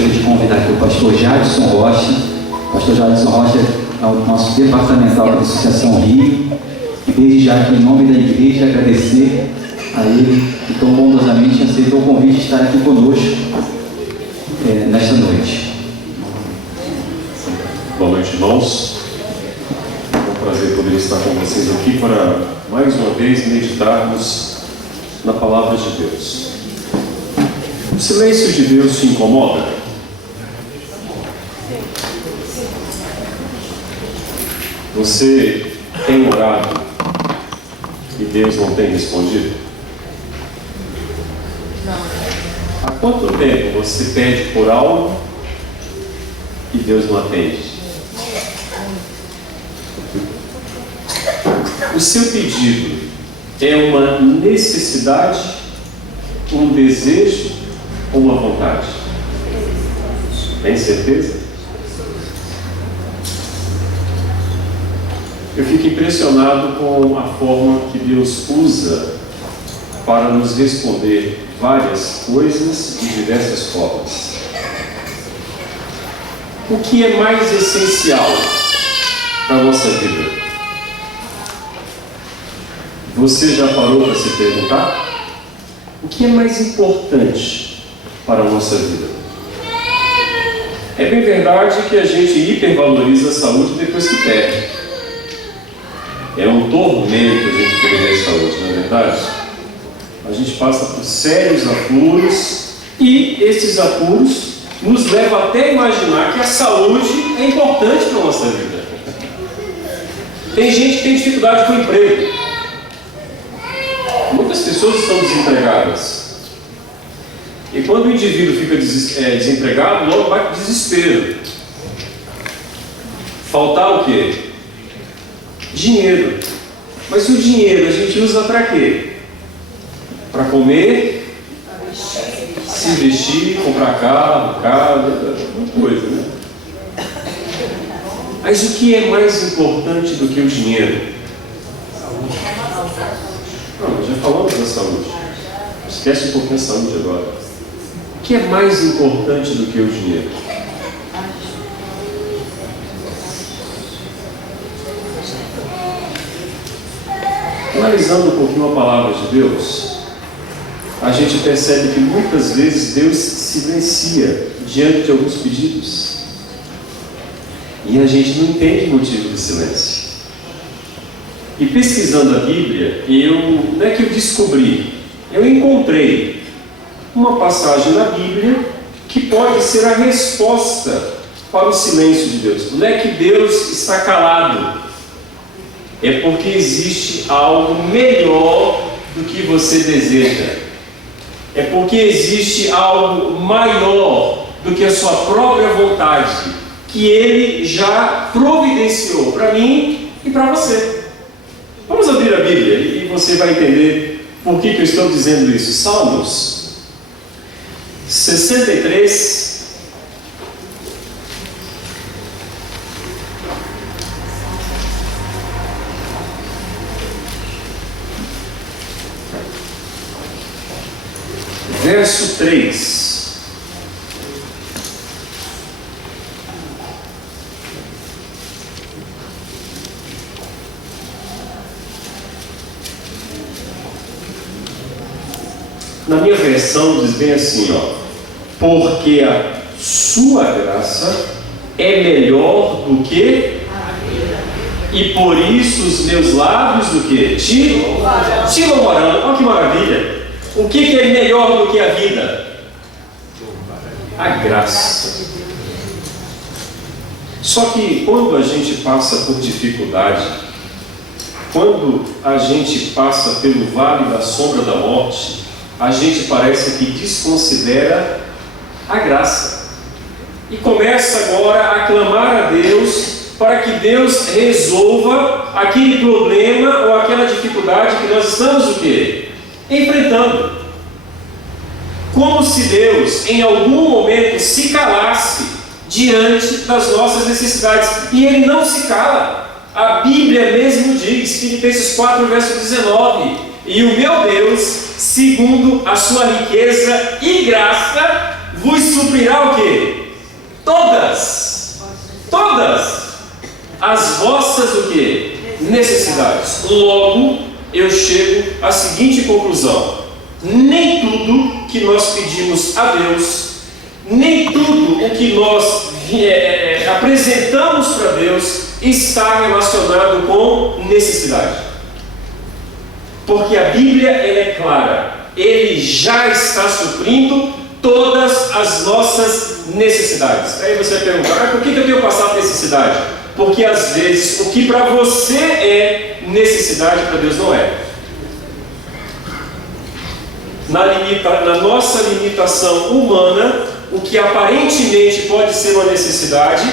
Gostaria de convidar aqui o pastor Jadson Rocha. O pastor Jadson Rocha é o nosso departamental da Associação Rio. E desde já aqui, em nome da igreja, agradecer a ele que tão bondosamente aceitou o convite de estar aqui conosco nesta noite. Boa noite, irmãos. É um prazer poder estar com vocês aqui para, mais uma vez, meditarmos na Palavra de Deus. O silêncio de Deus te incomoda? Você tem orado e Deus não tem respondido? Há quanto tempo você pede por algo e Deus não atende? O seu pedido é uma necessidade, um desejo ou uma vontade? Tem certeza? Eu fico impressionado com a forma que Deus usa para nos responder várias coisas de diversas formas. O que é mais essencial para a nossa vida? Você já parou para se perguntar? O que é mais importante para a nossa vida? É bem verdade que a gente hipervaloriza a saúde depois que perde. É um tormento a gente perder a saúde, não é verdade? A gente passa por sérios apuros e esses apuros nos levam até a imaginar que a saúde é importante para a nossa vida. Tem gente que tem dificuldade com o emprego. Muitas pessoas estão desempregadas. E quando o indivíduo fica desempregado, logo vai para o desespero. Faltar o quê? Dinheiro. Mas o dinheiro a gente usa para quê? Para comer, se vestir, comprar carro, casa, muita coisa, né? Mas o que é mais importante do que o dinheiro? Não, já falamos da saúde. Esquece um pouquinho a saúde agora. O que é mais importante do que o dinheiro? Analisando um pouquinho a palavra de Deus, a gente percebe que muitas vezes Deus silencia diante de alguns pedidos. E a gente não entende o motivo do silêncio. E pesquisando a Bíblia, não é que eu descobri, eu encontrei uma passagem na Bíblia que pode ser a resposta para o silêncio de Deus. Não é que Deus está calado. É porque existe algo melhor do que você deseja. É porque existe algo maior do que a sua própria vontade, que Ele já providenciou para mim e para você. Vamos abrir a Bíblia e você vai entender por que eu estou dizendo isso. Salmos 63. Verso 3. Na minha versão diz bem assim, porque a sua graça é melhor do que e por isso os meus lábios do que? Te louvarão. Olha que maravilha. O que é melhor do que a vida? A graça. Só que quando a gente passa por dificuldade, quando a gente passa pelo vale da sombra da morte, a gente parece que desconsidera a graça. E começa agora a clamar a Deus para que Deus resolva aquele problema ou aquela dificuldade que nós estamos o quê? Enfrentando. Como se Deus em algum momento se calasse diante das nossas necessidades. E Ele não se cala. A Bíblia mesmo diz, Filipenses 4, verso 19: e o meu Deus, segundo a sua riqueza e graça, vos suprirá o quê? Todas as vossas o quê? Necessidades. Logo, eu chego à seguinte conclusão: nem tudo que nós pedimos a Deus, nem tudo o que nós apresentamos para Deus está relacionado com necessidade. Porque a Bíblia ela é clara, Ele já está suprindo todas as nossas necessidades. Aí você vai perguntar, por que eu tenho que passar por necessidade? Porque às vezes o que para você é necessidade, para Deus não é. Na nossa limitação humana, o que aparentemente pode ser uma necessidade,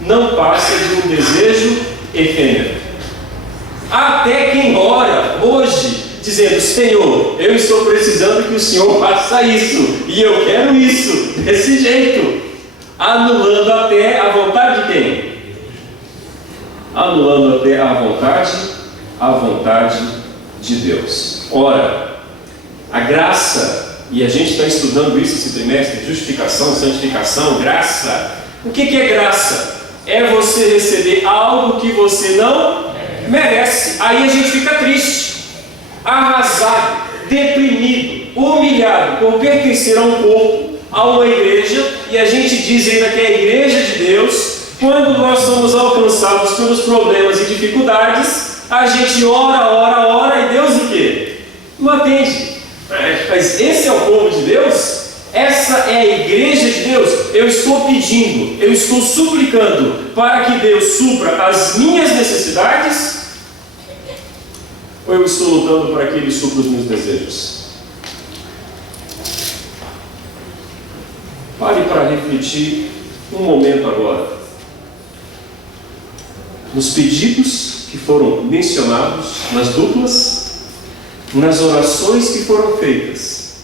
não passa de um desejo efêmero. Até quem ora hoje, dizendo: Senhor, eu estou precisando que o Senhor faça isso, e eu quero isso, desse jeito, anulando até a vontade de quem? Anulando até a vontade de Deus. Ora, a graça, e a gente está estudando isso esse trimestre, justificação, santificação, graça. O que é graça? É você receber algo que você não merece. Aí a gente fica triste, arrasado, deprimido, humilhado por pertencer a um corpo, a uma igreja, e a gente diz ainda que é a igreja de Deus. Quando nós somos alcançados pelos problemas e dificuldades, a gente ora, e Deus o quê? Não atende. Mas esse é o povo de Deus? Essa é a igreja de Deus? Eu estou pedindo, eu estou suplicando para que Deus supra as minhas necessidades? Ou eu estou lutando para que Ele supra os meus desejos? Pare para refletir um momento agora. Nos pedidos que foram mencionados, nas duplas, nas orações que foram feitas,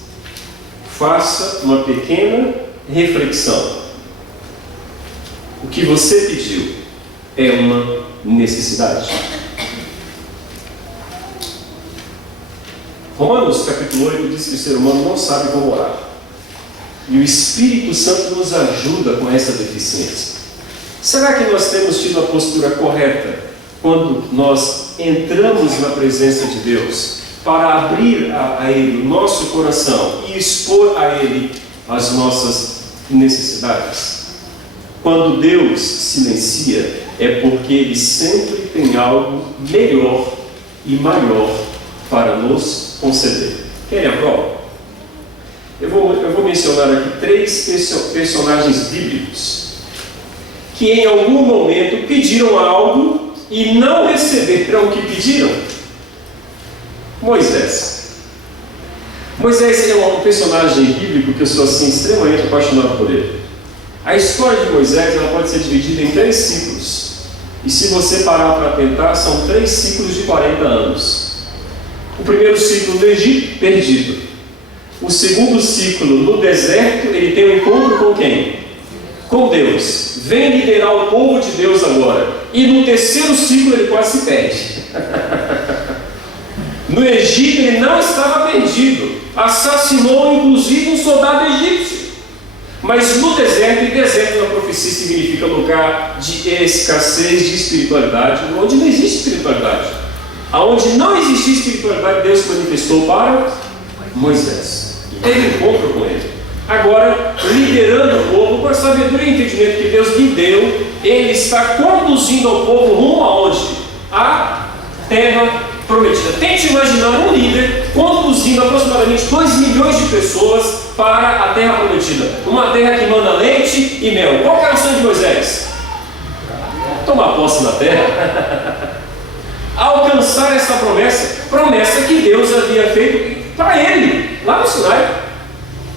faça uma pequena reflexão. O que você pediu é uma necessidade. Romanos capítulo 8 diz que o ser humano não sabe como orar. E o Espírito Santo nos ajuda com essa deficiência. Será que nós temos tido a postura correta quando nós entramos na presença de Deus para abrir a Ele o nosso coração e expor a Ele as nossas necessidades? Quando Deus silencia, é porque Ele sempre tem algo melhor e maior para nos conceder. Querem a prova? Eu vou mencionar aqui 3 personagens bíblicos que em algum momento pediram algo e não receberam o que pediram. Moisés é um personagem bíblico que eu sou assim extremamente apaixonado por ele. A história de Moisés ela pode ser dividida em 3 ciclos. E se você parar para tentar, são 3 ciclos de 40 anos. O primeiro ciclo no Egito, perdido. O segundo ciclo no deserto, ele tem um encontro com quem? Com Deus. Vem liderar o povo de Deus agora. E no terceiro ciclo ele quase se perde. No Egito ele não estava perdido. Assassinou inclusive um soldado egípcio. Mas no deserto, e deserto na profecia significa lugar de escassez de espiritualidade, onde não existe espiritualidade. Aonde não existia espiritualidade, Deus se manifestou para Moisés. Teve um encontro com ele. Agora, liderando o povo, com a sabedoria e entendimento que Deus lhe deu, ele está conduzindo o povo rumo aonde? A terra prometida. Tente imaginar um líder conduzindo aproximadamente 2 milhões de pessoas para a terra prometida. Uma terra que manda leite e mel. Qual que era o sonho de Moisés? Tomar posse na terra. Alcançar essa promessa que Deus havia feito para ele, lá no Sinai.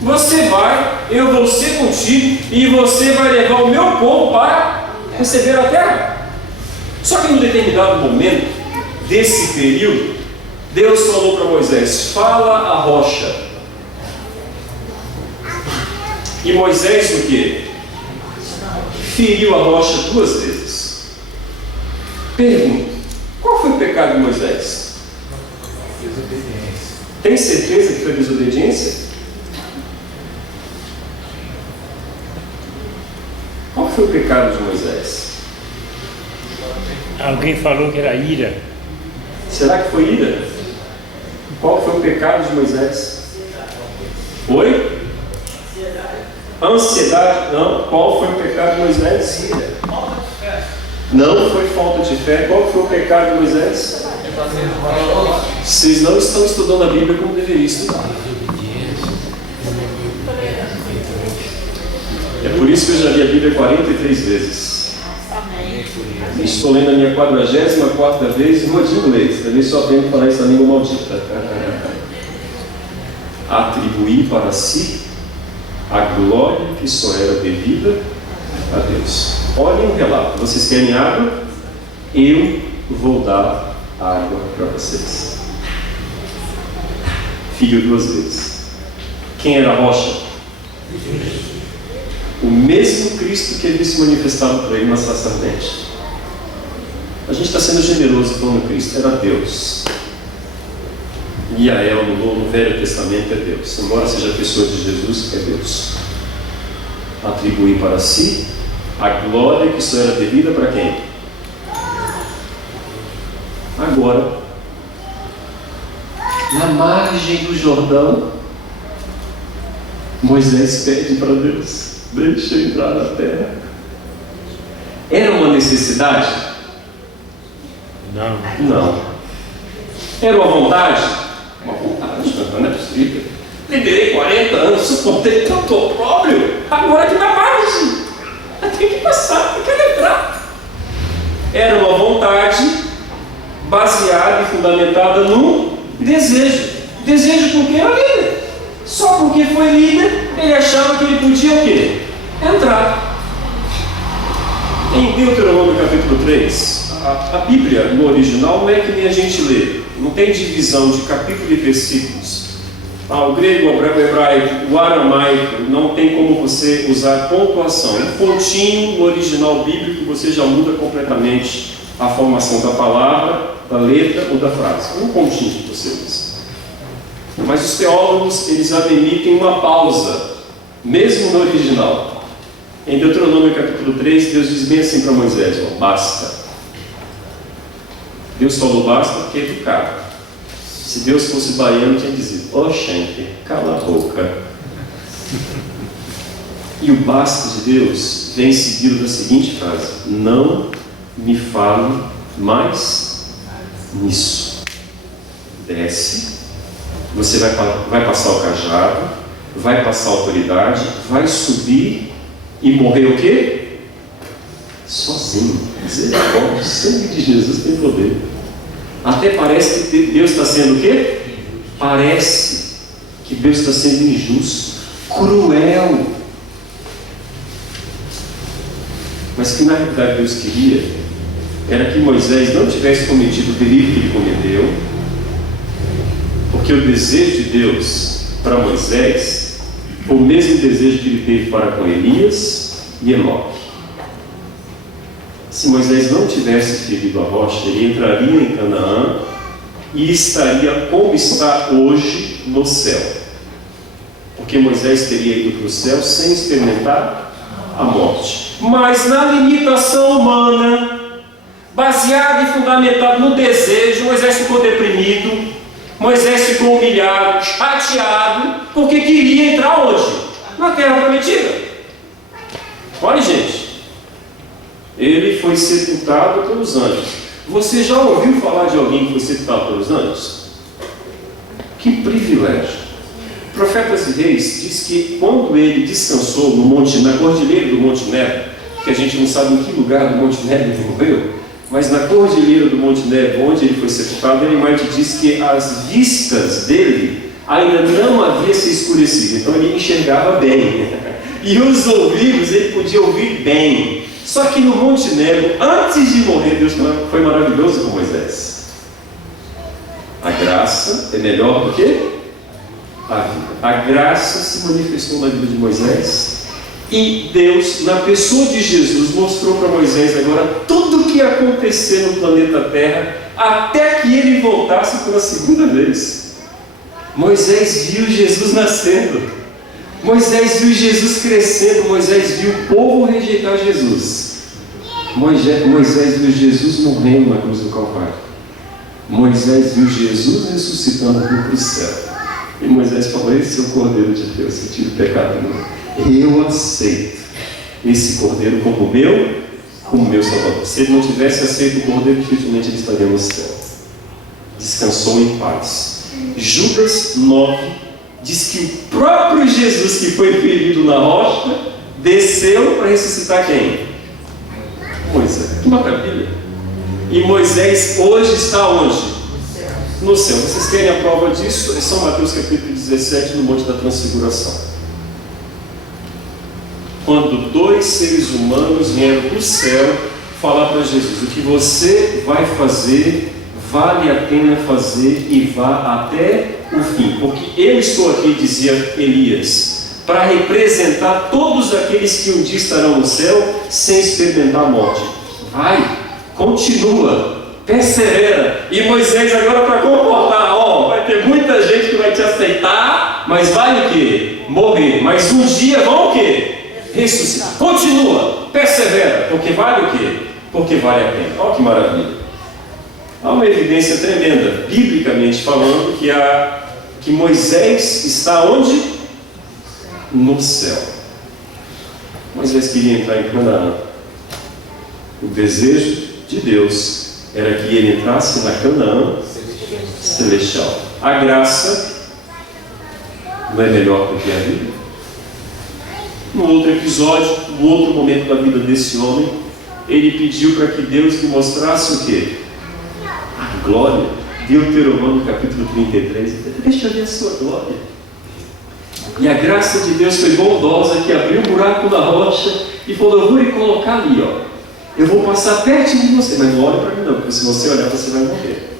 Você vai, eu vou ser contigo e você vai levar o meu povo para receber a terra. Só que em um determinado momento desse período, Deus falou para Moisés: fala a rocha. E Moisés o quê? Feriu a rocha 2 vezes. Pergunta: qual foi o pecado de Moisés? Desobediência. Tem certeza que foi desobediência? foi o pecado de Moisés? Alguém falou que era ira. Será que foi ira? Qual foi o pecado de Moisés? Oi? Ansiedade? Não. Qual foi o pecado de Moisés? Não foi falta de fé. Qual foi o pecado de Moisés? Vocês não estão estudando a Bíblia como deveriam estudar. É por isso que eu já li a Bíblia 43 vezes. Estou lendo a minha 44ª vez e vou de inglês. Também só aprendo a falar essa língua maldita. Atribuir para si a glória que só era devida a Deus. Olhem o relato. Vocês querem água? Eu vou dar água para vocês. Filho 2 vezes. Quem era a rocha? O mesmo Cristo que ele se manifestava para ele na sarça ardente. A gente está sendo generoso falando Cristo. Era Deus. Iael no Velho Testamento é Deus. Embora seja a pessoa de Jesus, é Deus. Atribuir para si a glória que só era devida para quem? Agora, na margem do Jordão, Moisés pede para Deus: deixa eu entrar na terra. Era uma necessidade? Não. Não. Era uma vontade? Uma vontade, não é possível. Liderei 40 anos, suportei tanto opróbrio, agora que na margem. Tem que passar, tem que entrar. Era uma vontade baseada e fundamentada no desejo. Desejo porque era líder. Só porque foi líder, ele achava que ele podia o quê? Entrar. Em Deuteronômio capítulo 3, a Bíblia no original não é que nem a gente lê. Não tem divisão de capítulo e versículos. O grego, o hebraico, o aramaico, não tem como você usar pontuação. Um pontinho no original bíblico você já muda completamente a formação da palavra, da letra ou da frase. Um pontinho que você usa. Mas os teólogos, eles admitem uma pausa, mesmo no original. Em Deuteronômio capítulo 3, Deus diz bem assim para Moisés: basta. Deus falou basta porque é educado. Se Deus fosse baiano, tinha dizido: oxente, cala a boca. E o basta de Deus vem seguido da seguinte frase: não me fale mais nisso. Desce, você vai passar o cajado, vai passar a autoridade, vai subir e morrer o quê? Sozinho. Misericórdia, o sangue de Jesus tem poder. Até parece que Deus está sendo o quê? Parece que Deus está sendo injusto, cruel. Mas que na realidade Deus queria era que Moisés não tivesse cometido o delito que ele cometeu, porque o desejo de Deus para Moisés foi o mesmo desejo que ele teve para com Elias e Enoque. Se Moisés não tivesse ferido a rocha, ele entraria em Canaã e estaria como está hoje no céu. Porque Moisés teria ido para o céu sem experimentar a morte. Mas na limitação humana, baseado e fundamentado no desejo, Moisés ficou deprimido, Moisés ficou humilhado, chateado, porque queria entrar onde? Na terra prometida. Olha, gente. Ele foi sepultado pelos anjos. Você já ouviu falar de alguém que foi sepultado pelos anjos? Que privilégio! Profetas e Reis diz que quando ele descansou no monte, na cordilheira do Monte Nebo, que a gente não sabe em que lugar do Monte Nebo ele morreu, mas na cordilheira do Monte Nebo, onde ele foi sepultado, ele mais diz que as vistas dele ainda não haviam se escurecido, então ele enxergava bem. E os ouvidos ele podia ouvir bem. Só que no Monte Nebo, antes de morrer, Deus foi maravilhoso com Moisés. A graça é melhor do que a vida. A graça se manifestou na vida de Moisés e Deus, na pessoa de Jesus, mostrou para Moisés agora tudo o que ia acontecer no planeta Terra até que ele voltasse pela segunda vez. Moisés viu Jesus nascendo. Moisés viu Jesus crescendo, Moisés viu o povo rejeitar Jesus. Moisés viu Jesus morrendo na cruz do Calvário. Moisés viu Jesus ressuscitando para o céu. E Moisés falou: esse é o Cordeiro de Deus, que tira o pecado do mundo. Eu aceito esse Cordeiro como meu Salvador. Se ele não tivesse aceito o Cordeiro, dificilmente ele estaria no céu. Descansou em paz. Judas 9 diz que o próprio Jesus, que foi ferido na rocha, desceu para ressuscitar quem? Moisés. Que maravilha! E Moisés hoje está onde? No céu. Vocês querem a prova disso? É São Mateus capítulo 17, no Monte da Transfiguração. Quando 2 seres humanos vieram do céu falar para Jesus: o que você vai fazer, vale a pena fazer e vá até o fim. Porque eu estou aqui, dizia Elias, para representar todos aqueles que um dia estarão no céu sem experimentar a morte. Vai, continua, persevera. E Moisés agora para comportar, vai ter muita gente que vai te aceitar, mas vai o quê? Morrer. Mas um dia vão o quê? Ressuscitar. Continua, persevera, porque vale o quê? Porque vale a pena. Olha que maravilha. Há uma evidência tremenda, biblicamente falando, que Moisés está onde? No céu. Moisés queria entrar em Canaã. O desejo de Deus era que ele entrasse na Canaã celestial. A graça não é melhor do que a vida? No outro episódio, no outro momento da vida desse homem, ele pediu para que Deus lhe mostrasse o quê? A glória. Deuteronômio capítulo 33. Deixa eu ver a sua glória. E a graça de Deus foi bondosa, que abriu um buraco na rocha e falou: eu vou lhe colocar ali, eu vou passar pertinho de você, mas não olhe para mim não, porque se você olhar você vai morrer.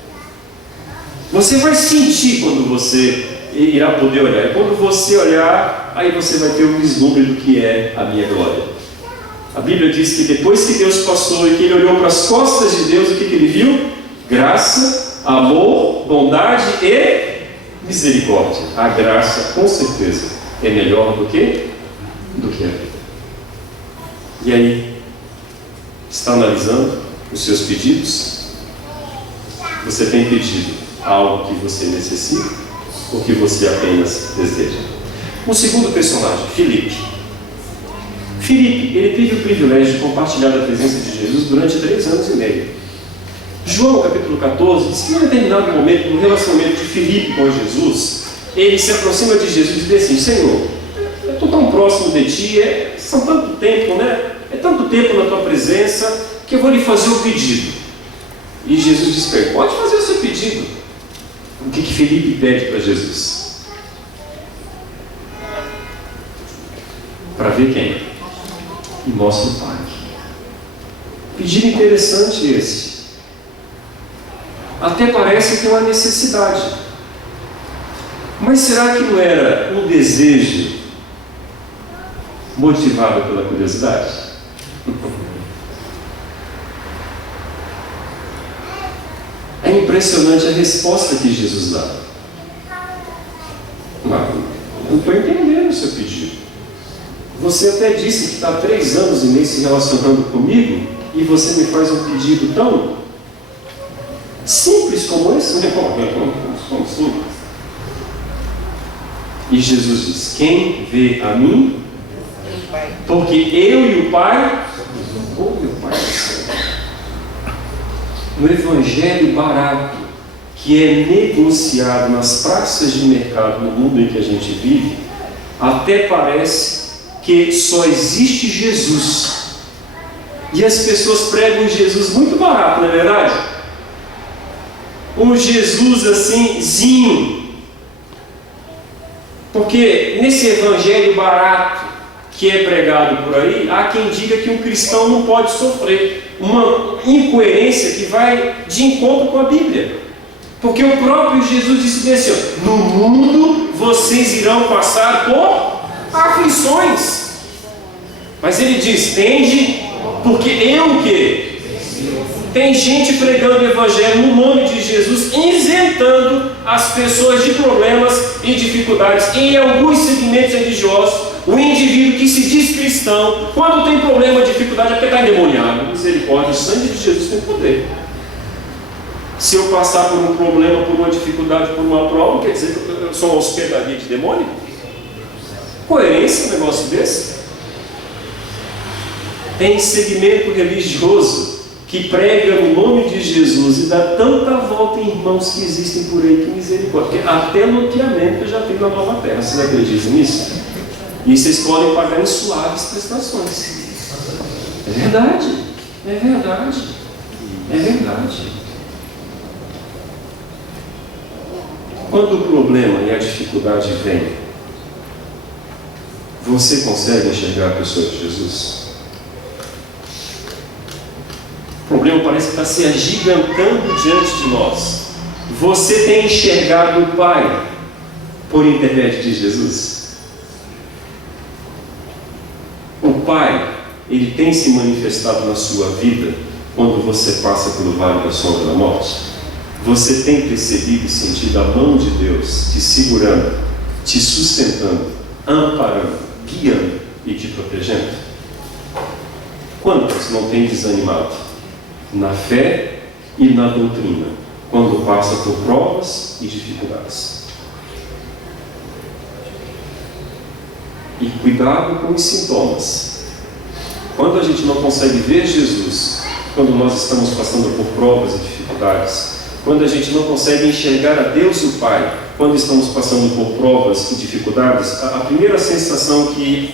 Você vai sentir quando você irá poder olhar. E quando você olhar, aí você vai ter um vislumbre do que é a minha glória. A Bíblia diz que depois que Deus passou e que ele olhou para as costas de Deus, o que ele viu? Graça, amor, bondade e misericórdia. A graça, com certeza, é melhor do que a vida. E aí, está analisando os seus pedidos? Você tem pedido algo que você necessita ou que você apenas deseja? Um segundo personagem, Filipe. Filipe, ele teve o privilégio de compartilhar a presença de Jesus durante 3 anos e meio. João capítulo 14 diz que em um determinado momento, no relacionamento de Filipe com Jesus, ele se aproxima de Jesus e diz assim: Senhor, eu estou tão próximo de ti, são tanto tempo, né? É tanto tempo na tua presença que eu vou lhe fazer um pedido. E Jesus diz para ele: pode fazer o seu pedido. O que Filipe pede para Jesus? Para ver quem? E mostra o Pai. Pedido interessante esse. Até parece que é uma necessidade. Mas será que não era um desejo motivado pela curiosidade? É impressionante a resposta que Jesus dá. Não estou entendendo o seu pedido. Você até disse que está há 3 anos e meio se relacionando comigo e você me faz um pedido tão simples como esse? Como simples. E Jesus diz: quem vê a mim, porque eu e o Pai, meu Pai do céu. No evangelho barato, que é negociado nas praças de mercado no mundo em que a gente vive, até parece que só existe Jesus. E as pessoas pregam Jesus muito barato, não é verdade? Um Jesus assimzinho. Porque nesse evangelho barato que é pregado por aí, há quem diga que um cristão não pode sofrer uma incoerência que vai de encontro com a Bíblia. Porque o próprio Jesus disse assim: no mundo vocês irão passar por aflições. Mas ele diz: tende, porque eu o quê? Tem gente pregando o evangelho no nome de Jesus, isentando as pessoas de problemas e dificuldades. Em alguns segmentos religiosos, o indivíduo que se diz cristão, quando tem problema, dificuldade, é porque está endemoniado. Misericórdia, o sangue de Jesus tem poder. Se eu passar por um problema, por uma dificuldade, por uma prova, quer dizer que eu sou uma hospedaria de demônio? Coerência um negócio desse? Tem segmento religioso que prega no nome de Jesus e dá tanta volta em irmãos que existem por aí, que misericórdia, porque até loteamento já tem na nova terra. Vocês acreditam nisso? E vocês podem pagar em suaves prestações. É verdade, é verdade, é verdade. Quando o problema e a dificuldade vem, você consegue enxergar a pessoa de Jesus? O problema parece que está se agigantando diante de nós. Você tem enxergado o Pai por intermédio de Jesus? O Pai, Ele tem se manifestado na sua vida quando você passa pelo vale da sombra da morte? Você tem percebido e sentido a mão de Deus te segurando, te sustentando, amparando, guiando e te protegendo? Quantos não têm desanimado na fé e na doutrina, quando passa por provas e dificuldades? E cuidado com os sintomas. Quando a gente não consegue ver Jesus, quando nós estamos passando por provas e dificuldades, quando a gente não consegue enxergar a Deus o Pai, quando estamos passando por provas e dificuldades, a primeira sensação que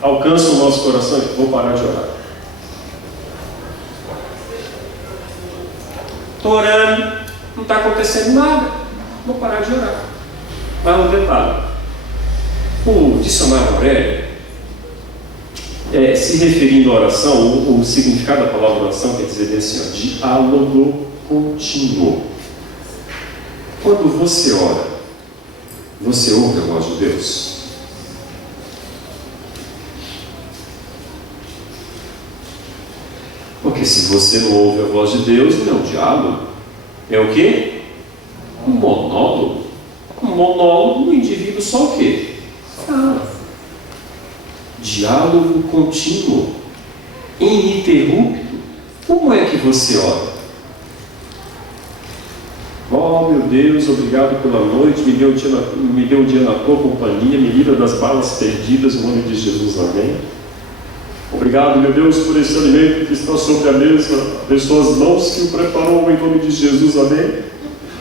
alcança o nosso coração é: vou parar de orar. Estou orando, não está acontecendo nada, vou parar de orar. Mas um detalhe: o dicionário Aurélio, se referindo à oração, o significado da palavra oração quer dizer assim, diálogo contínuo. Quando você ora, você ouve a voz de Deus? Porque se você não ouve a voz de Deus, não é um diálogo. É o quê? Um monólogo. Um monólogo, o indivíduo só o quê? Fala. Diálogo contínuo, ininterrupto. Como é que você ora? Oh, meu Deus, obrigado pela noite, me deu um dia na tua companhia, me livra das balas perdidas, no nome de Jesus, amém. Obrigado, meu Deus, por esse alimento que está sobre a mesa, abençoa as mãos que o preparou, em nome de Jesus, amém.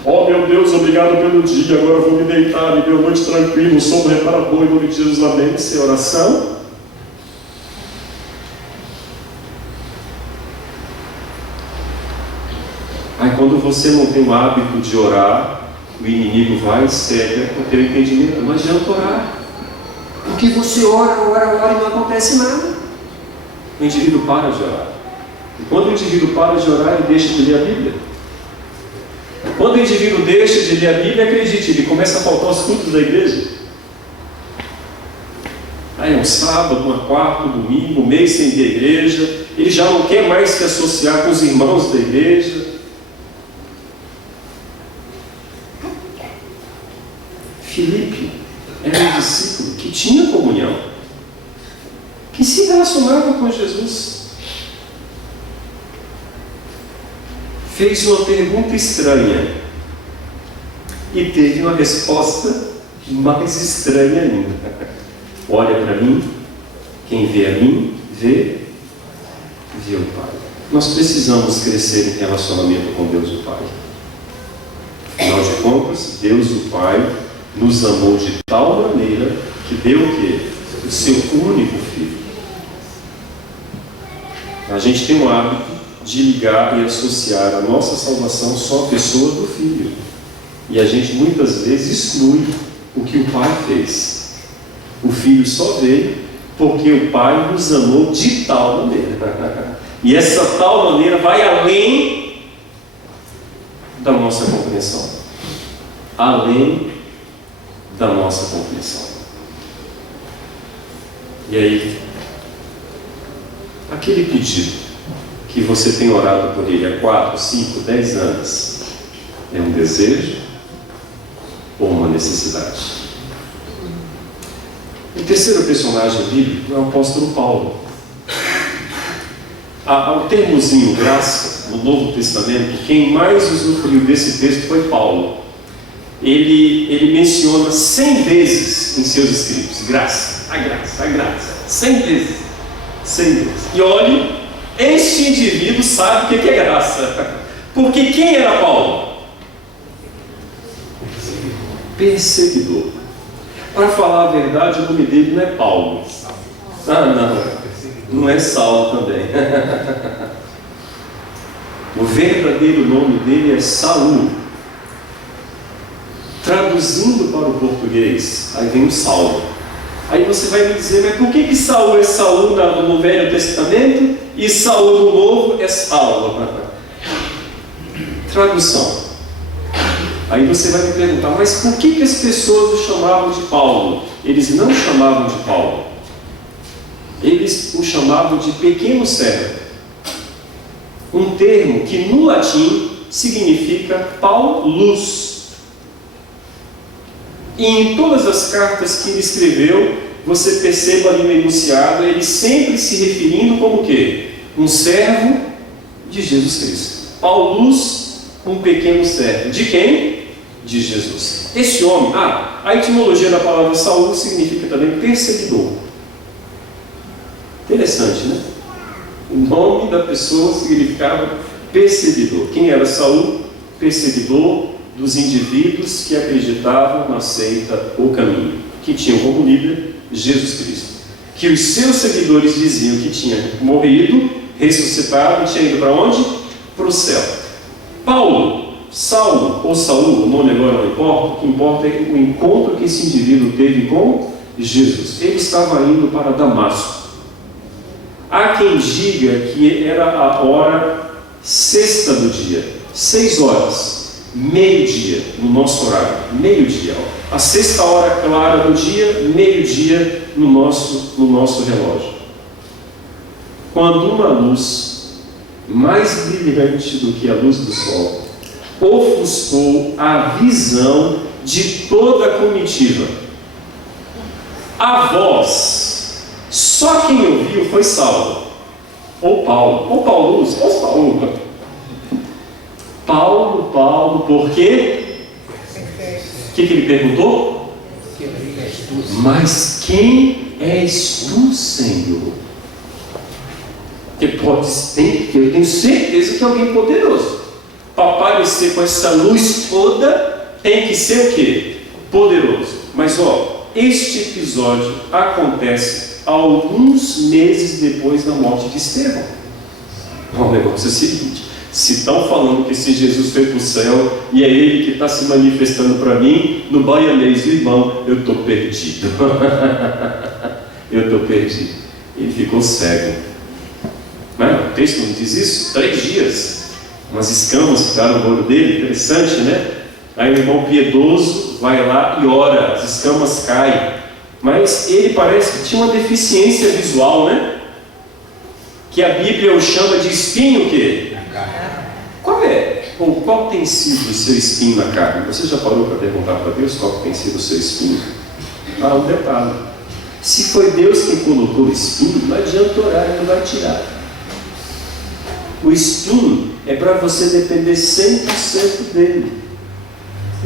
Oh, meu Deus, obrigado pelo dia, agora vou me deitar, me deu noite tranquila, um sono reparador, em nome de Jesus, amém. Isso é oração? Aí quando você não tem o hábito de orar, o inimigo vai e cega o teu entendimento. Não adianta orar, porque você ora e não acontece nada. O indivíduo para de orar. E quando o indivíduo para de orar, ele deixa de ler a Bíblia. Quando o indivíduo deixa de ler a Bíblia, acredite, ele começa a faltar os cultos da igreja. Aí é um sábado, uma quarta, um domingo, um mês sem ir à igreja. Ele já não quer mais se associar com os irmãos da igreja. Filipe era um discípulo que tinha comunhão, que se relacionava com Jesus. Fez uma pergunta estranha e teve uma resposta mais estranha ainda. Olha para mim, quem vê a mim, vê o Pai. Nós precisamos crescer em relacionamento com Deus o Pai. Afinal de contas, Deus o Pai nos amou de tal maneira que deu o quê? O seu único Filho. A gente tem o hábito de ligar e associar a nossa salvação só à pessoa do Filho. E a gente muitas vezes exclui o que o Pai fez. O Filho só veio porque o Pai nos amou de tal maneira. E essa tal maneira vai além da nossa compreensão. Além da nossa compreensão. E aí, aquele pedido que você tem orado por ele há 4, 5, 10 anos, é um desejo necessidade. O terceiro personagem bíblico é o apóstolo Paulo. Ao termozinho graça, no Novo Testamento, quem mais usufruiu desse texto foi Paulo. Ele menciona 100 vezes em seus escritos, graça, a graça, 100 vezes. 100 vezes. E olhe, este indivíduo sabe o que é graça. Porque quem era Paulo? Perseguidor. Para falar a verdade, o nome dele não é Paulo. Não é Saulo também. O verdadeiro nome dele é Saul. Traduzindo para o português, aí vem o Saulo. Aí você vai me dizer, mas por que Saul é Saul no Velho Testamento e Saul no Novo é Saulo? Tradução. Aí você vai me perguntar, mas por que as pessoas o chamavam de Paulo? Eles não chamavam de Paulo. Eles o chamavam de pequeno servo. Um termo que no latim significa Paulus. E em todas as cartas que ele escreveu, você perceba ali no enunciado, ele sempre se referindo como o quê? Um servo de Jesus Cristo. Paulus, um pequeno servo. De quem? De Jesus. Esse homem, a etimologia da palavra Saul significa também perseguidor. Interessante, né? O nome da pessoa significava perseguidor. Quem era Saul? Perseguidor dos indivíduos que acreditavam na seita O Caminho, que tinham como líder Jesus Cristo, que os seus seguidores diziam que tinha morrido, ressuscitado e tinha ido para onde? Para o céu. Paulo, Saulo ou Saul, o nome agora não importa, o que importa é o encontro que esse indivíduo teve com Jesus. Ele estava indo para Damasco. Há quem diga que era a hora sexta do dia, 6 horas, meio-dia, no nosso horário, meio-dia, a sexta hora clara do dia, meio-dia no nosso relógio. Quando uma luz mais brilhante do que a luz do sol ofuscou a visão de toda a comitiva, a voz, só quem ouviu foi Saulo, ou Paulo, ou Paulus, ou Saulo. Paulo, por quê? O que ele perguntou? Mas quem és tu, Senhor? Porque eu tenho certeza que é alguém poderoso. Para aparecer com essa luz toda, tem que ser o quê? Poderoso. Mas este episódio acontece alguns meses depois da morte de Estevão. O negócio é o seguinte: se estão falando que esse Jesus foi para o céu e é ele que está se manifestando para mim, no baianês, irmão, eu estou perdido. Eu estou perdido. Ele ficou cego. Não, o texto não diz isso? 3 dias. Umas escamas ficaram no olho dele, interessante, né? Aí o irmão piedoso vai lá e ora, as escamas caem. Mas ele parece que tinha uma deficiência visual, né? Que a Bíblia o chama de espinho o quê? Qual é? Ou qual tem sido o seu espinho na carne? Você já parou para perguntar para Deus qual tem sido o seu espinho? Um detalhe. Se foi Deus quem colocou o espinho, não adianta orar, ele não vai tirar. O espinho é para você depender 100% dele.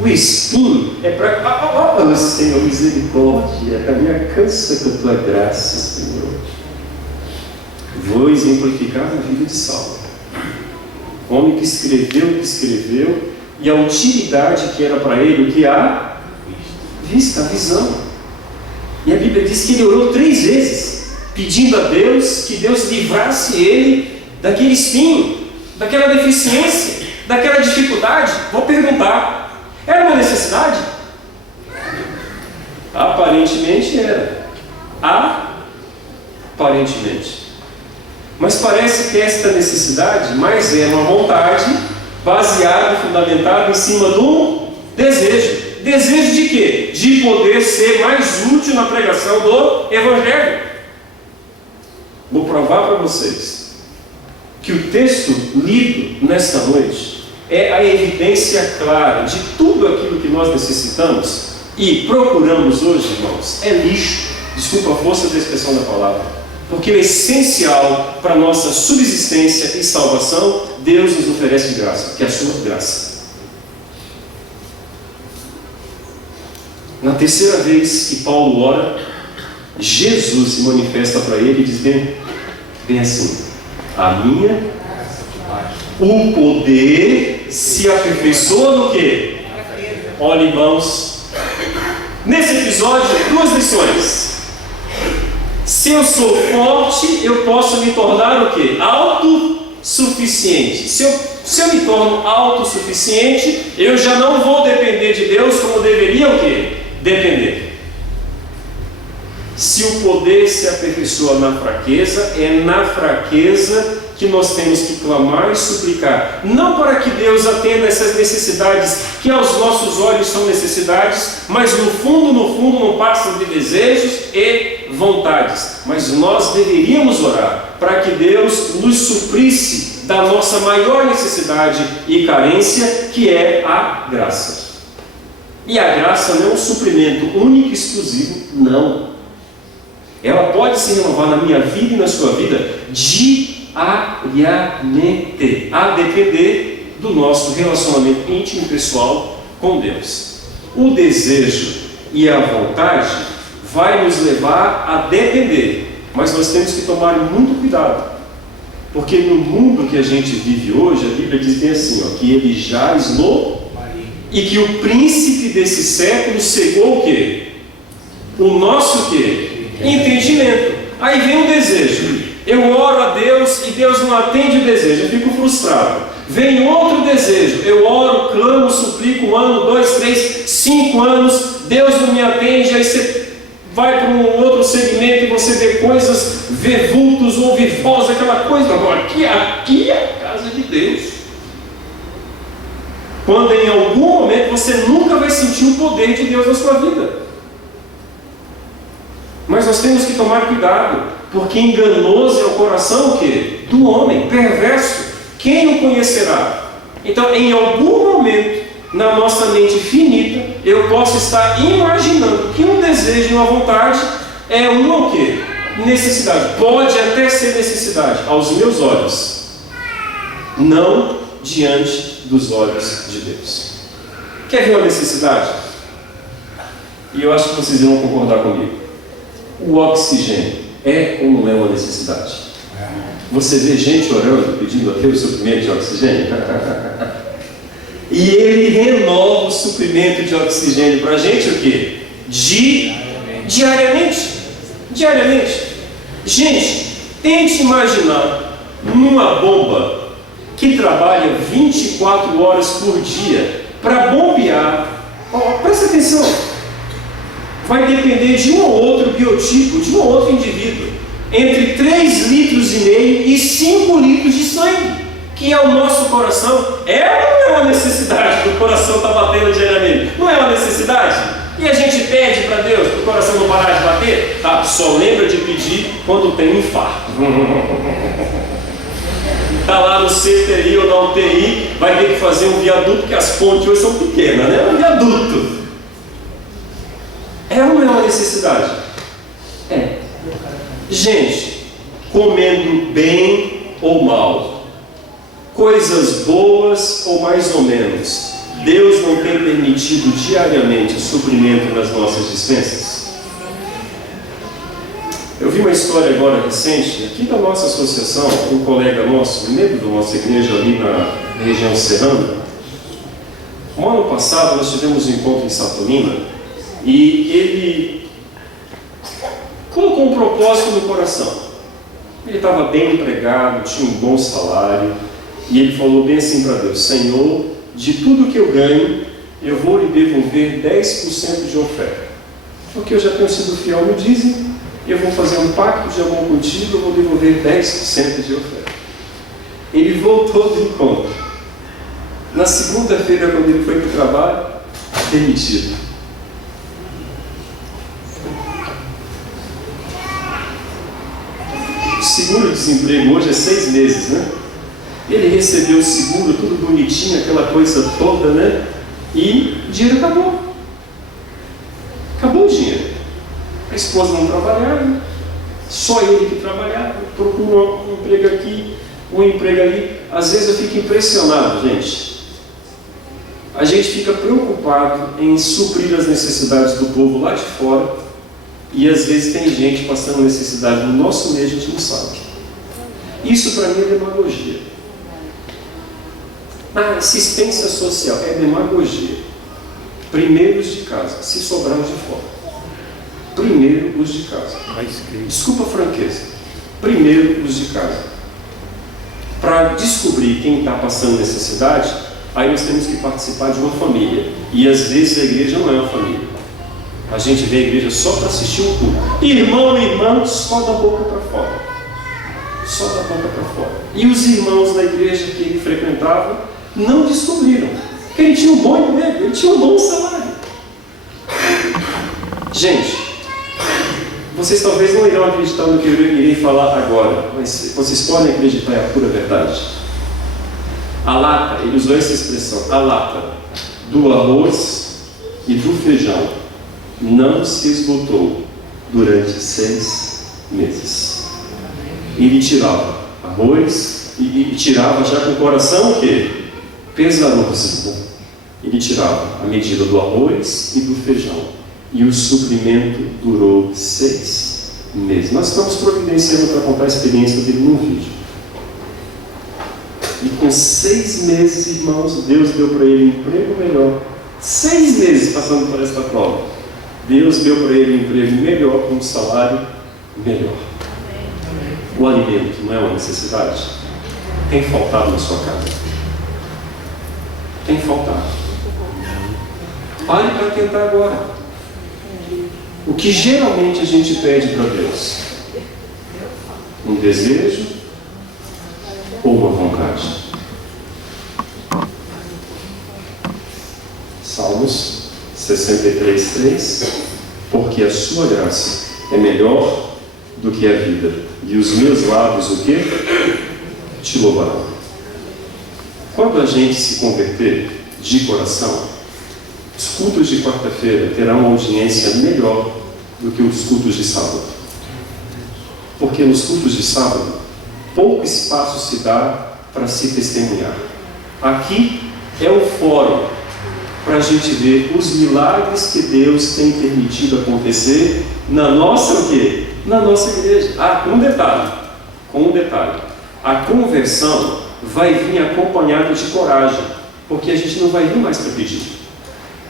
O espinho é para... Senhor, misericórdia, a minha cansa com a tua graça, Senhor. Vou exemplificar na vida de Saulo. O homem que escreveu, e a utilidade que era para ele, o que a vista, a visão. E a Bíblia diz que ele orou 3 vezes, pedindo a Deus que Deus livrasse ele daquele espinho, daquela deficiência, daquela dificuldade. Vou perguntar, era uma necessidade? Aparentemente era. Aparentemente. Mas parece que esta necessidade mais é uma vontade baseada e fundamentada em cima de um desejo. Desejo de quê? De poder ser mais útil na pregação do Evangelho. Vou provar para vocês que o texto lido nesta noite é a evidência clara de tudo aquilo que nós necessitamos e procuramos hoje, irmãos, é lixo. Desculpa a força da expressão da palavra. Porque o essencial para a nossa subsistência e salvação, Deus nos oferece de graça, que é a sua graça. Na terceira vez que Paulo ora, Jesus se manifesta para ele e diz bem assim: o poder se aperfeiçoa no quê? Olha, irmãos, nesse episódio, duas lições. Se eu sou forte, eu posso me tornar o quê? Autossuficiente. Se eu me torno autossuficiente, eu já não vou depender de Deus como deveria o quê? Depender. Se o poder se aperfeiçoa na fraqueza, é na fraqueza que nós temos que clamar e suplicar, não para que Deus atenda essas necessidades que aos nossos olhos são necessidades, mas no fundo não passam de desejos e vontades. Mas nós deveríamos orar para que Deus nos suprisse da nossa maior necessidade e carência, que é a graça. E a graça não é um suprimento único e exclusivo, não. Ela pode se renovar na minha vida e na sua vida diariamente, a depender do nosso relacionamento íntimo e pessoal com Deus. O desejo e a vontade vai nos levar a depender, mas nós temos que tomar muito cuidado, porque no mundo que a gente vive hoje, a Bíblia diz bem assim, que ele jaz no e que o príncipe desse século cegou o quê? O nosso o quê? Entendimento. Aí vem o desejo. Eu oro a Deus e Deus não atende o desejo, eu fico frustrado. Vem outro desejo, eu oro, clamo, suplico 1 ano, 2, 3, 5 anos, Deus não me atende, aí você vai para um outro segmento e você vê coisas, vê vultos ou vê voz, aquela coisa. Agora, aqui é a casa de Deus. Quando em algum momento você nunca vai sentir o poder de Deus na sua vida. Mas nós temos que tomar cuidado, porque enganoso é o coração o quê? Do homem, perverso. Quem o conhecerá? Então, em algum momento, na nossa mente finita, eu posso estar imaginando que um desejo e uma vontade é uma o quê? Necessidade. Pode até ser necessidade aos meus olhos, não diante dos olhos de Deus. Quer ver uma necessidade? E eu acho que vocês vão concordar comigo. O oxigênio é ou não é uma necessidade? Você vê gente orando, pedindo a Deus suprimento de oxigênio? E Ele renova o suprimento de oxigênio para a gente o quê? Diariamente. Gente, tente imaginar numa bomba que trabalha 24 horas por dia para bombear. Presta atenção. Vai depender de um ou outro biotipo, de um ou outro indivíduo, entre 3,5 litros e 5 litros de sangue, que é o nosso coração. É ou não é uma necessidade do coração estar batendo diariamente? Não é uma necessidade? E a gente pede para Deus para o coração não parar de bater? Tá, só lembra de pedir quando tem um infarto. Está lá no CTI ou na UTI, vai ter que fazer um viaduto, porque as pontes hoje são pequenas, né? Um viaduto. É ou não é uma necessidade? É. Gente, comendo bem ou mal, coisas boas ou mais ou menos, Deus não tem permitido diariamente o suprimento das nossas dispensas? Eu vi uma história agora recente, aqui da nossa associação, um colega nosso, membro da nossa igreja ali na região serrana. No ano passado nós tivemos um encontro em Saturnina, e ele colocou um propósito no coração. Ele estava bem empregado, tinha um bom salário, e ele falou bem assim para Deus: Senhor, de tudo que eu ganho, eu vou lhe devolver 10% de oferta, porque eu já tenho sido fiel no dízimo, eu vou fazer um pacto de amor contigo, eu vou devolver 10% de oferta. Ele voltou do encontro. Na segunda-feira, quando ele foi para o trabalho, demitido. Seguro-desemprego hoje é 6 meses, né? Ele recebeu o seguro, tudo bonitinho, aquela coisa toda, né? E o dinheiro acabou. dinheiro. A esposa não trabalhava, só ele que trabalhava, procura um emprego aqui, um emprego ali. Às vezes eu fico impressionado, gente. A gente fica preocupado em suprir as necessidades do povo lá de fora, e às vezes tem gente passando necessidade no nosso meio, a gente não sabe. Isso para mim é demagogia. A assistência social é demagogia. Primeiro os de casa, se sobrar os de fora. Primeiro os de casa. Desculpa a franqueza. Primeiro os de casa. Para descobrir quem está passando necessidade, aí nós temos que participar de uma família. E às vezes a igreja não é uma família. A gente vê a igreja só para assistir um culto. Irmão e irmã, só da boca para fora. Só da boca para fora. E os irmãos da igreja que ele frequentava não descobriram que ele tinha um bom emprego, ele tinha um bom salário. Gente, vocês talvez não irão acreditar no que eu irei falar agora, mas vocês podem acreditar, é a pura verdade. A lata, ele usou essa expressão, a lata do arroz e do feijão não se esgotou durante 6 meses. Ele tirava arroz e tirava já com o coração o quê? Pesaroso. Ele tirava a medida do arroz e do feijão. E o suprimento durou 6 meses. Nós estamos providenciando para contar a experiência dele num vídeo. E com 6 meses, irmãos, Deus deu para ele um emprego melhor. 6 meses passando por esta prova. Deus deu para ele um emprego melhor, com um salário melhor. O alimento não é uma necessidade? Tem faltado na sua casa? Tem faltado. Pare para atentar agora. O que geralmente a gente pede para Deus? Um desejo ou uma vontade? Salmos 63:3. Porque a sua graça é melhor do que a vida, e os meus lábios o quê? Te louvarão. Quando a gente se converter de coração, os cultos de quarta-feira terão uma audiência melhor do que os cultos de sábado. Porque nos cultos de sábado, pouco espaço se dá para se testemunhar. Aqui é o fórum para a gente ver os milagres que Deus tem permitido acontecer na nossa o quê? Na nossa igreja. Com um detalhe. A conversão vai vir acompanhada de coragem, porque a gente não vai vir mais para pedir.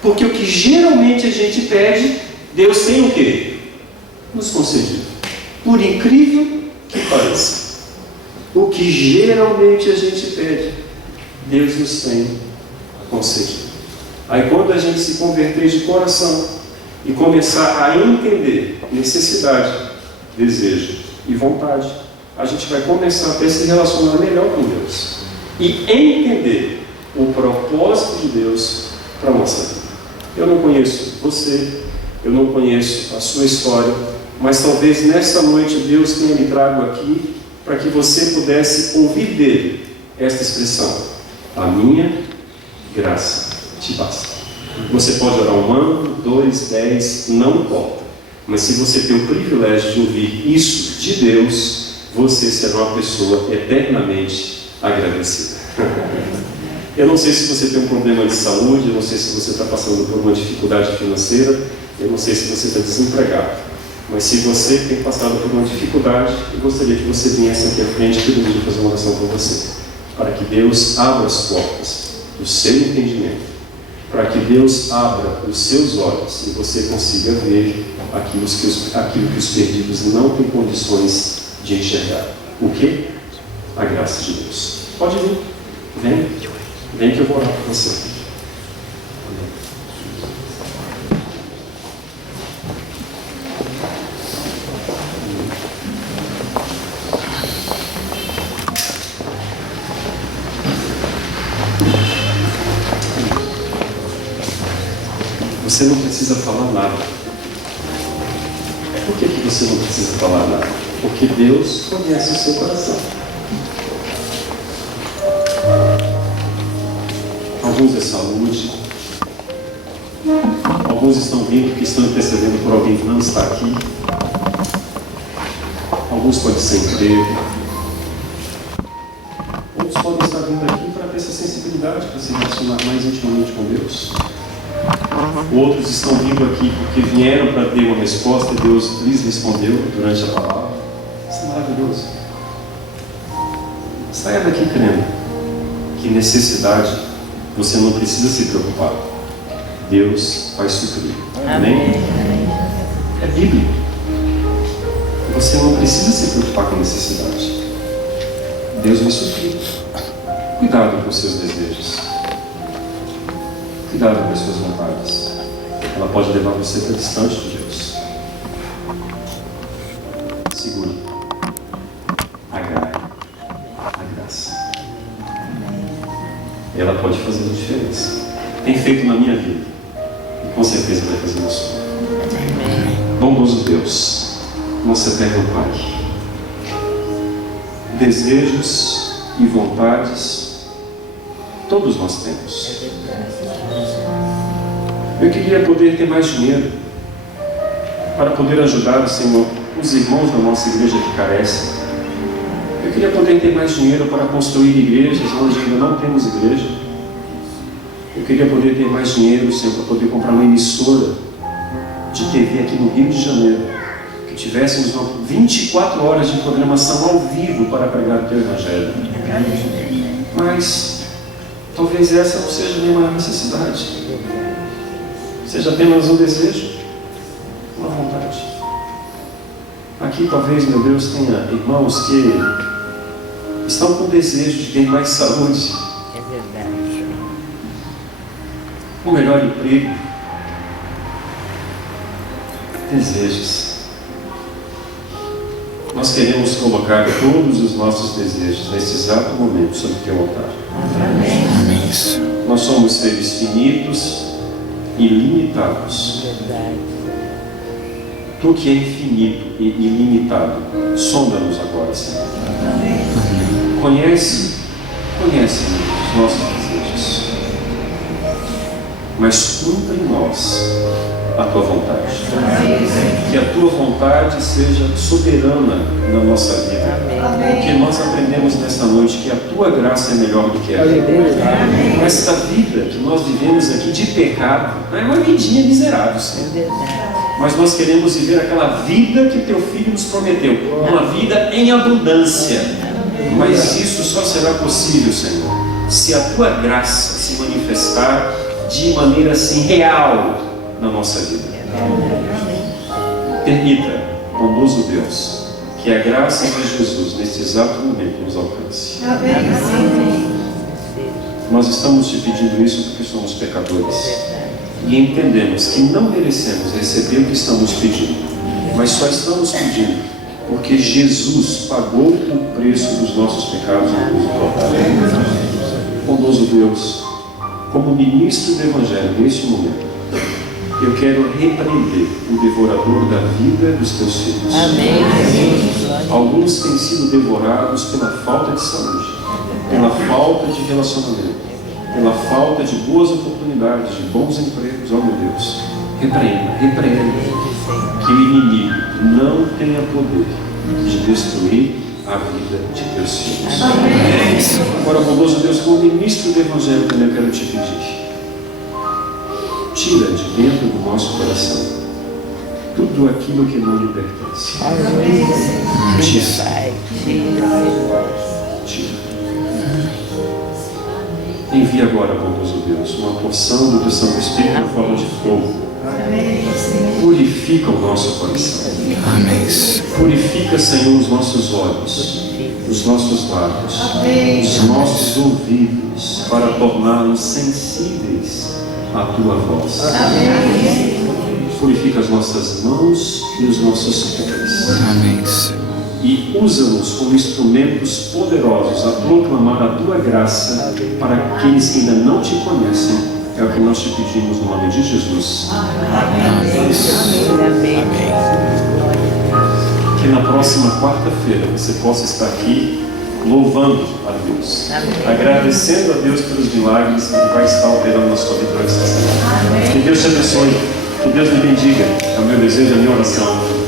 Porque o que geralmente a gente pede, Deus tem o quê? Nos concedido. Por incrível que pareça. O que geralmente a gente pede, Deus nos tem concedido. Aí quando a gente se converter de coração e começar a entender necessidade, desejo e vontade, a gente vai começar a ter se relacionar melhor com Deus e entender o propósito de Deus para a nossa vida. Eu não conheço você, eu não conheço a sua história, mas talvez nesta noite Deus tenha me trago aqui para que você pudesse ouvir dele esta expressão: a minha graça te basta. Você pode orar 1 ano, 2, 10, não importa. Mas se você tem o privilégio de ouvir isso de Deus, você será uma pessoa eternamente agradecida. Eu não sei se você tem um problema de saúde, eu não sei se você está passando por uma dificuldade financeira, eu não sei se você está desempregado. Mas se você tem passado por uma dificuldade, eu gostaria que você viesse aqui à frente que eu desejo fazer uma oração por você, para que Deus abra as portas do seu entendimento, para que Deus abra os seus olhos e você consiga ver aquilo que os perdidos não têm condições de enxergar. O quê? A graça de Deus. Pode vir. Vem que eu vou orar por você. Você não precisa falar nada. Por que você não precisa falar nada? Porque Deus conhece o seu coração. Alguns é saúde, Alguns estão vindo porque estão intercedendo por alguém que não está aqui. Alguns podem ser emprego. Outros podem estar vindo aqui para ter essa sensibilidade, para se relacionar mais intimamente com Deus. Outros estão vindo aqui porque vieram para ter uma resposta e Deus lhes respondeu durante a palavra. Isso é maravilhoso. Saia daqui crendo que necessidade você não precisa se preocupar. Deus vai suprir. Amém? É bíblico. Você não precisa se preocupar com necessidade. Deus vai suprir. Cuidado com os seus desejos. Cuidado com as suas vontades. Ela pode levar você para distante de Deus. Segure. Agarre a graça. Ela pode fazer a diferença. Tem feito na minha vida. E com certeza vai fazer na sua. Bondoso Deus, nosso eterno Pai. Desejos e vontades todos nós temos. Eu queria poder ter mais dinheiro para poder ajudar, Senhor, os irmãos da nossa igreja que carecem. Eu queria poder ter mais dinheiro para construir igrejas onde ainda não temos igreja. Eu queria poder ter mais dinheiro, Senhor, para poder comprar uma emissora de TV aqui no Rio de Janeiro, que tivéssemos 24 horas de programação ao vivo para pregar o Teu Evangelho. Mas talvez essa não seja a minha maior necessidade. Seja apenas um desejo, uma vontade. Aqui talvez, meu Deus, tenha irmãos que estão com desejo de ter mais saúde. É verdade. Um melhor emprego. Desejos. Nós queremos colocar todos os nossos desejos nesse exato momento sobre o Teu altar. Amém. Nós somos seres finitos e limitados. Verdade. Tu que é infinito e ilimitado, sonda-nos agora, Senhor. Conhece os nossos desejos, mas cumpra em nós a Tua vontade. Que a Tua vontade seja soberana na nossa vida. Porque nós aprendemos nesta noite que a Tua graça é melhor do que a vida. Esta vida que nós vivemos aqui de pecado é uma vidinha miserável, Senhor. Mas nós queremos viver aquela vida que Teu Filho nos prometeu, uma vida em abundância. Mas isso só será possível, Senhor, se a Tua graça se manifestar de maneira assim real na nossa vida. Permita, bondoso Deus, que a graça de Jesus neste exato momento nos alcance. Nós estamos te pedindo isso porque somos pecadores e entendemos que não merecemos receber o que estamos pedindo, mas só estamos pedindo porque Jesus pagou o preço dos nossos pecados na cruz do Calvário. Bondoso Deus, como ministro do Evangelho neste momento, eu quero repreender o devorador da vida dos Teus filhos. Amém. Alguns têm sido devorados pela falta de saúde, pela falta de relacionamento, pela falta de boas oportunidades, de bons empregos. Oh meu Deus, repreenda, que o inimigo não tenha poder de destruir a vida de Teus filhos. Amém. Agora, bondoso Deus, como ministro do Evangelho também eu quero te pedir, tira de dentro do nosso coração tudo aquilo que não lhe pertence. Tira. Envia agora, bondoso Deus, uma porção do Teu Santo Espírito na forma de fogo. Purifica o nosso coração. Purifica, Senhor, os nossos olhos, os nossos lábios, os nossos ouvidos, para torná-los sensíveis à Tua voz. Purifica as nossas mãos e os nossos pés. E usa-nos como instrumentos poderosos a proclamar a Tua graça para aqueles que ainda não Te conhecem. É o que nós Te pedimos no nome de Jesus. Amém. Que na próxima quarta-feira você possa estar aqui louvando a Deus, agradecendo a Deus pelos milagres que Ele vai estar operando na sua vida esta semana. Que Deus te abençoe. Que Deus me bendiga. É o meu desejo, é a minha oração.